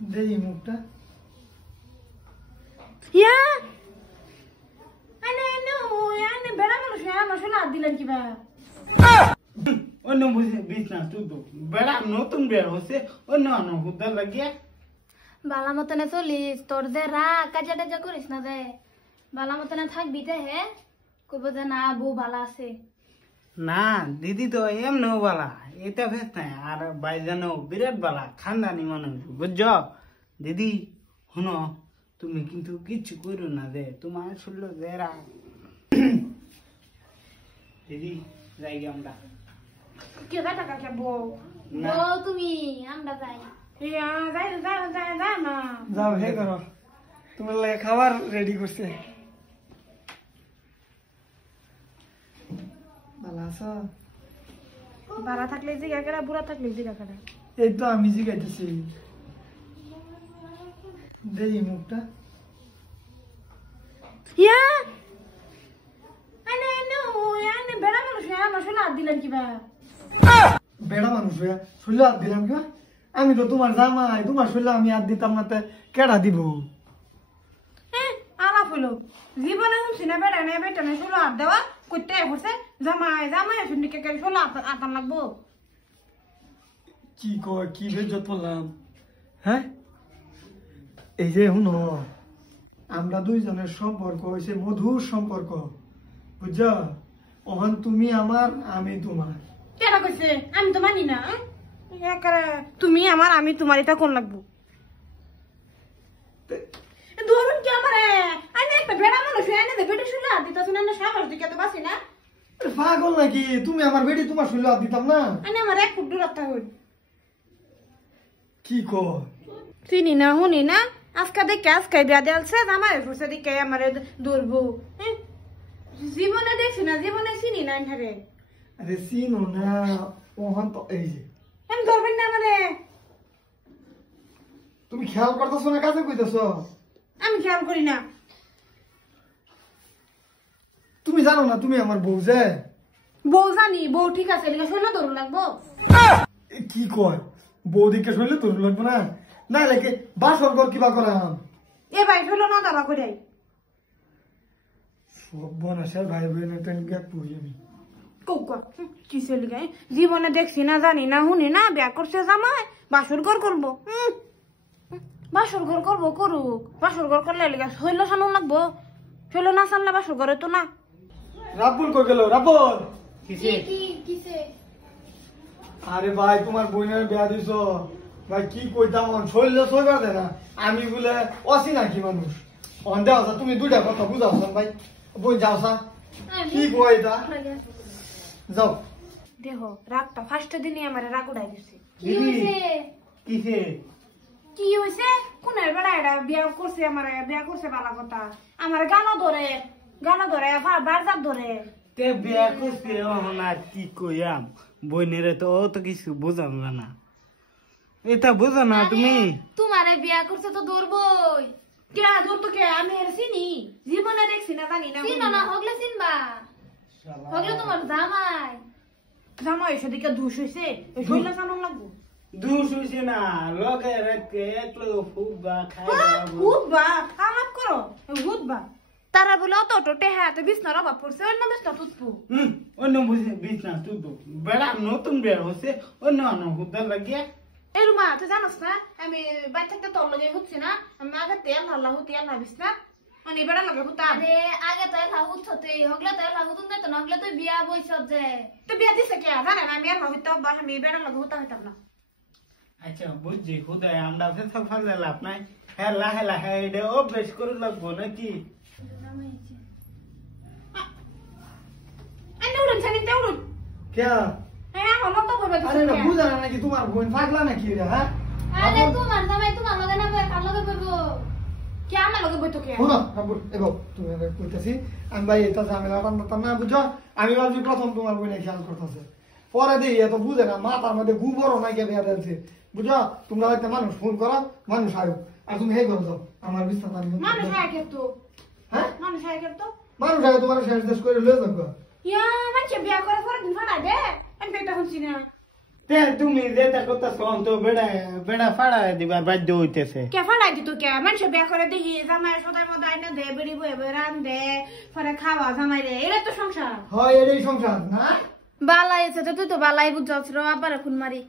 দেখি মুখটা ইয়া আনে আনে আনে বেড়া মানুষ আমার শোনা দিলেন কিবা অন্য বুঝে বিছনা তুই বেড়া নতুন বেড়া হচ্ছে অন্য অন্য হুদার লাগিয়া বালা মতনে চলিস তোর যে কাজা টাজা করিস না যে বালা মতনে থাকবি তে হে কব যে না বউ বালা আছে না দিদি তো এমনও বালা এটা ভেস নাই আর বাইজানো বিরাট বালা খানদানি মানুষ বুঝছ দিদি শুনো তুমি কিন্তু কিচ্ছু করো না দে তোমার শুনল জেরা দিদি যাই গে আমরা কে যা টাকা কে বউ না। বউ তুমি আমরা যাই ইয়া যাই যাই যাই যাই না যাও হে করো তোমার লাগে খাবার রেডি করছে ভালো আছো বালা থাকলে জিগা কেডা বুড়া থাকলে জিগা কেডা এই তো আমি জিগাইতেছি দেখি মুখটা ইয়া আনে আনে আনে বেড়া মানুষ আমার শোনা দিলেন কিবা বেড়া মানুষ হইয়া শুনলে হাত দিলাম কিবা আমি তো তোমার জামাই তোমার শুনলে আমি হাত দিতাম না কেডা দিব আলাপ হলো জীবনে শুনছি না বেড়া নেই বেটা নেই ষোলো হাত দেওয়া করতে হচ্ছে জামাই জামাই শুনি কে ষোলো আতান লাগবো কি কয় কি বেজত করলাম হ্যাঁ এই যে শুনো আমরা দুইজনের সম্পর্ক হয়েছে মধুর সম্পর্ক বুঝছ ওখান তুমি আমার আমি তোমার কেনা কইছে আমি তো মানি না তুমি আমার আমি তোমার এটা কোন লাগবো ধরুন কি আমার আমি একটা বেড়া মানুষ এনে দে বেটা শুনলে হাত দিতে শুনে সাহস দিকে তো বাসি না পাগল নাকি তুমি আমার বেটি তোমার শুনলে হাত দিতাম না আমি আমার এক ফুট দূরত্ব হইল কি কয় চিনি না শুনি না আজকে দেখে আজকে বিয়া দেলছে আমার ফুসে দিকে আমার দৌড়বো জীবনে দেখছি না জীবনে চিনি না এখানে আরে চিনো না ওখান তো এই যে আমি ধরবেন না মানে তুমি খেয়াল করতেছো না কাজে কইতেছো আমি খেয়াল করি না তুমি জানো না তুমি আমার বউ যে বউ জানি বউ ঠিক আছে এদিকে শৈল ধরুন লাগবো এ কি কয় বউ দিকে শুনলে তোর লাগবে না না লাগে বাসর ঘর কিবা করাম এ ভাই শৈল না দাবা করে সব বনাসের ভাই বোনের টাইম গ্যাপ পড়ি আমি কৌকা কিসের লিগে জীবনে দেখছি না জানি না শুনি না বিয়া করছে জামাই বাসর ঘর করবো বাসর ঘর করবো করুক বাসর ঘর করলে লিগে শৈল সানুন লাগবো শৈল না সানলে বাসর ঘরে তো না রাব্বুল কই গেল রাব্বুল কিসে কিসে আরে ভাই তোমার বোনের বিয়া দিছ ভাই কি কইতাম শরীরে সইবার দে না আমি বলে অসি নাকি মানুষ অন্ধে আসা তুমি দুইটা কথা বুঝাও ভাই বই যাও সা কি কই এটা যাও দেহ রাগটা ফার্স্ট দিনে আমার রাগ উড়াই দিছে দিদি কিসে কি হয়েছে কোনের বেড়া এটা বিয়া করছে আমার বিয়া করছে বালা কথা আমার গানও ধরে বারজার ধরে তে বিয়া করছে না কি কইয়াম বইনেরে তো ও তো কিছু বোঝাম না এটা বোঝো না তুমি তোমারে বিয়া করছে তো ধরবই কে ধরতো কে আমি এর চিনি জীবনে দেখছি না জানি না চিনো না হগলে চিনবা হগলে তোমার জামাই জামাই এসে দিকে ধুস হইছে এই শৈলা সানুন লাগবো দুষ হইছে না লগে রাখতে একলো ফুবা খাই হুদবা খারাপ করো হুদবা তারা বলে অত অত টেহা তো বিছনার অভাব পড়ছে অন্য বিছনা তুতবো অন্য বুঝে বিছনা তুই বেড়া নতুন বেড়া হচ্ছে অন্য অন্য হুদার লাগিয়া এই রুমা তুই জানোস না আমি বাড়ি থাকতে তোর লগে হচ্ছে না আমি আগে তেল ভাবিস না মানে বেড়া লাগে হুতা আরে আগে তো এলা হুত তুই হগলে তো এলা হুতুন তো নহলে তুই বিয়া বইছ যে তো বিয়া দিছে কে জানে না আমি আর ভাবিতে আমি বেড়া লাগে হুতা হইতাম না আচ্ছা বুঝছি হুদায় আমরা ফেসা ফাজে লাভ নাই হ্যাঁ লাহে লাহে এটা অভ্যেস করে লাগবো নাকি আই উড়ুন জানি তে উড়ুন কে হ্যাঁ আমার তো কইবে আরে না বুঝা না নাকি তোমার বোন পাগলা নাকি রে হ্যাঁ আরে তোমার জামাই তোমার লগে না বই কার লগে বইবো কে আমার লগে বইতো কে শোনো রাব্বুল এগো তুমি আগে কইতাছি আমি ভাই এটা ঝামেলা টানতাম না বুঝছো আমি ভাবছি প্রথম তোমার বোনে খেয়াল করতেছে পরে দিই এত বুঝে না মাথার মধ্যে গুবরও নাকি বিয়া দিয়েছে বুঝছো তোমরা একটা মানুষ ফোন করো মানুষ আয়ো আর তুমি হে করো যাও আমার বিস্তার মানুষ আয় কে তো হ্যাঁ মানুষ আয় কে তো মানুষ আগে তোমার শেষ দেশ করে লয়ে যাবো ইয়া মানছে বিয়া করে পরে দিন ফাড়া দে আমি পেটা হচ্ছি না তে তুমি যেটা কথা শোন তো বেড়া বেড়া ফাড়া দিবার বাধ্য হইতেছে কে ফালাই দিত কে মানুষ বিয়া করে দেখি জামাই সদাই মদাই না দে বেড়ি বয়ে বয়ে রান দে পরে খাওয়া জামাই রে এটা তো সংসার হয় এটাই সংসার না বালাই আছে তো তুই তো বালাই বুঝছস রে আবার ফোন মারি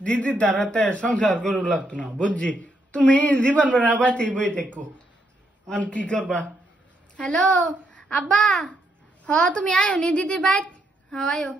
দিদির দ্বারাতে সংসার করু লাগতো না বুঝছি তুমি জীবন বেড়া বাঁচি বই দেখো আর কি করবা হ্যালো আব্বা হ তুমি আয়ো নি দিদি বাইক হ আয়ো